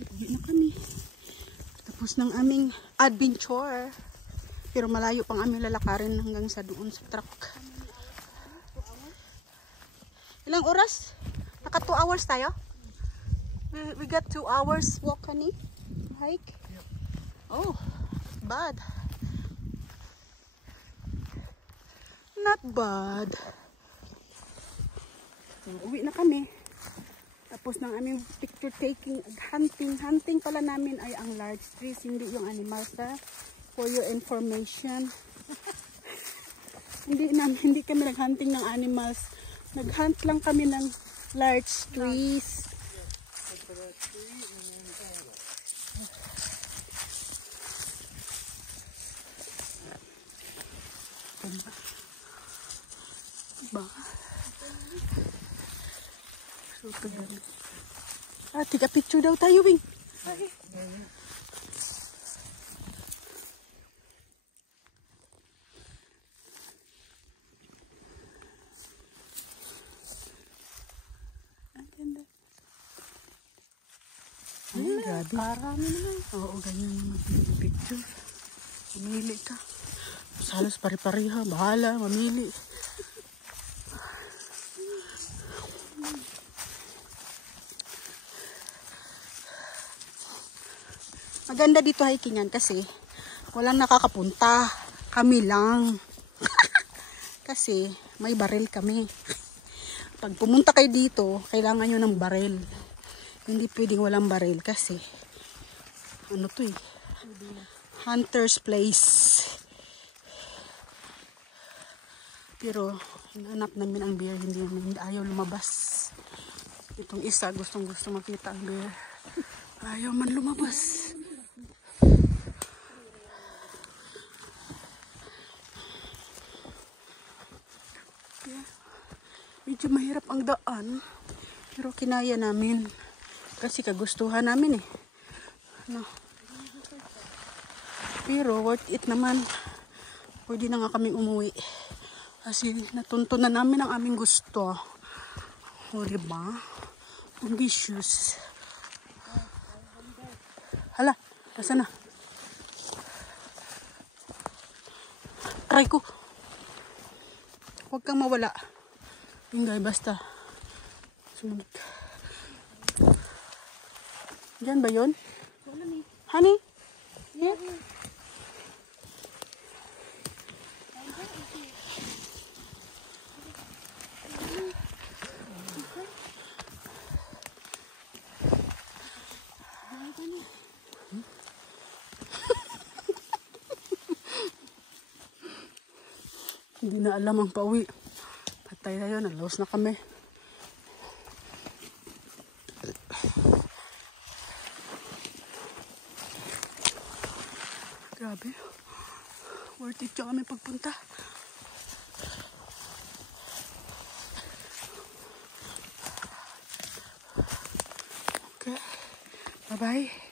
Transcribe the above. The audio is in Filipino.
Uwi na kami. Tapos ng aming adventure. Pero malayo pang aming lalakarin hanggang sa doon sa truck. Ilang oras? Naka 2 hours tayo? We got 2 hours walk, honey? Hike? Yep. Oh, bad. Not bad. So, uwi na kami. Tapos ng aming picture taking, hunting pala namin ay ang large trees, hindi yung animals, ha? For your information. hindi kami naghunting ng animals. Naghunt lang kami ng large trees. Diba? So, tiga picture daw tayo, Wing. Ay, grabe. Karami naman. Oo, ganyan naman picture. Mamili ka. Halos pare-pareha. Bahala, mamili. Maganda dito hikingan kasi walang nakakapunta. Kami lang. Kasi may baril kami. Pag pumunta kayo dito, kailangan nyo ng baril. Hindi pwedeng walang baril kasi ano to eh, hunter's place. Pero hinanap namin ang bear, hindi ayaw lumabas. Itong isa gustong makita ang bear, ayaw man lumabas. Yeah. Medyo mahirap ang daan pero kinaya namin. Kasi kagustuhan namin eh. No. Pero worth it naman. Pwede na nga kaming umuwi. Kasi natunto na namin ang aming gusto. O diba? Ambitious. Hala, nasa na? Try ko. Huwag kang mawala. Hindi, basta. Sumunod ka. Diyan ba yun? Honey? Yeah. Hindi na alam ang pauwi. Patay na yun. Nalos na kami. Grabe. Worth it yung kami pagpunta. Okay. Bye-bye.